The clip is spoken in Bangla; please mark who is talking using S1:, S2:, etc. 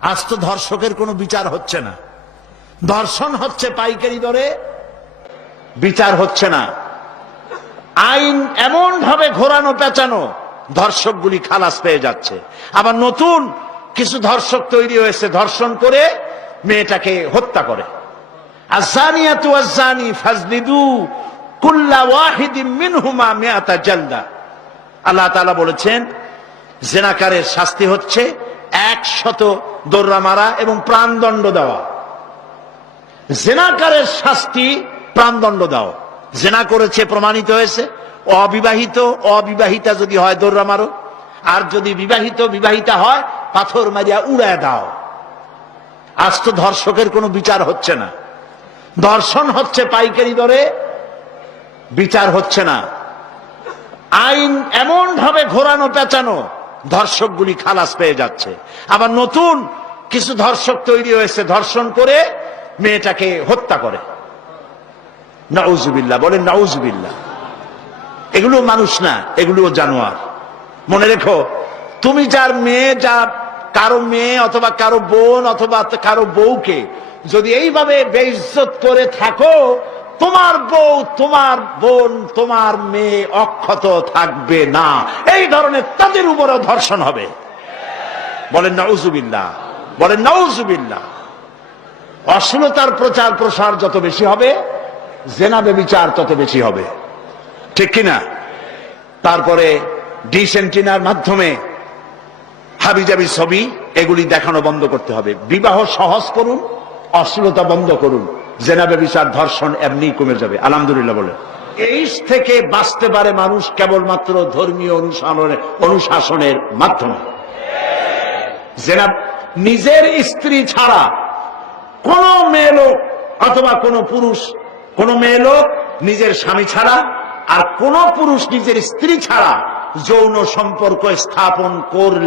S1: আজ তো ধর্ষকের কোনো বিচার হচ্ছে না। ধর্ষণ হচ্ছে পাইকারি দরে, বিচার হচ্ছে না। আইন এমন ভাবে ঘোরানো, পেঁচানো, ধর্ষকগুলি খালাস পেয়ে যাচ্ছে। আবার নতুন কিছু ধর্ষক তৈরি হয়েছে, ধর্ষণ করে মেয়েটাকে হত্যা করে। আল্লাহ বলেছেন, জেনাকারের শাস্তি হচ্ছে একশত দৌড়া মারা এবং প্রাণদণ্ড দেওয়া। জেনাকারের শাস্তি প্রাণদণ্ড দাও জেনা করেছে, প্রমাণিত হয়েছে। অবিবাহিত, অবিবাহিতা যদি হয় দৌড়া মারো। আর যদি বিবাহিত, বিবাহিতা হয়, পাথর মারিয়া উড়ায় দাও। আজ তো ধর্ষকের কোনো বিচার হচ্ছে না। ধর্ষণ হচ্ছে পাইকারি দরে, বিচার হচ্ছে না। আইন এমন ভাবে ঘোরানো, পেঁচানো ধর্ষকগুলি খালাস পেয়ে যাচ্ছে। আবার নতুন কিছু ধর্ষক তৈরি হয়েছে, ধর্ষণ করে মেয়েটাকে হত্যা করে। নাউজুবিল্লাহ, বলেন নাউজুবিল্লাহ। এগুলো মানুষ না এগুলো জানোয়ার। মনে রেখো, তুমি যার মেয়ে, যা কারও মেয়ে অথবা কারও বোন অথবা কারও বউকে যদি এইভাবে বেইজ্জত করে থাকো তোমার বউ, তোমার বোন, তোমার মেয়ে অক্ষত থাকবে না। এই ধরনের তাদের উপরও ধর্ষণ হবে। বলেন নাউজুবিল্লাহ বলেন নাউজুবিল্লাহ অশ্লীলতার প্রচার প্রসার যত বেশি হবে জেনাবে বিচার তত বেশি হবে। ঠিক কিনা? তারপরে ডিসেন্টিনার মাধ্যমে হাবিজাবি ছবি, এগুলি দেখানো বন্ধ করতে হবে। বিবাহ সহজ করুন, অশ্লীলতা বন্ধ করুন। জেনাবে বিচার ধর্ষণ এমনি কমে যাবে, আলহামদুলিল্লাহ বলে। এইস থেকে বাঁচতে পারে মানুষ কেবলমাত্র ধর্মীয় অনুশাসনের অনুশাসনের মাধ্যমে। জেনা নিজের স্ত্রী ছাড়া কোন মেয়ে লোক অথবা কোন পুরুষ, কোন মেয়ে লোক নিজের স্বামী ছাড়া আর কোন পুরুষ নিজের স্ত্রী ছাড়া যৌন সম্পর্ক স্থাপন করলে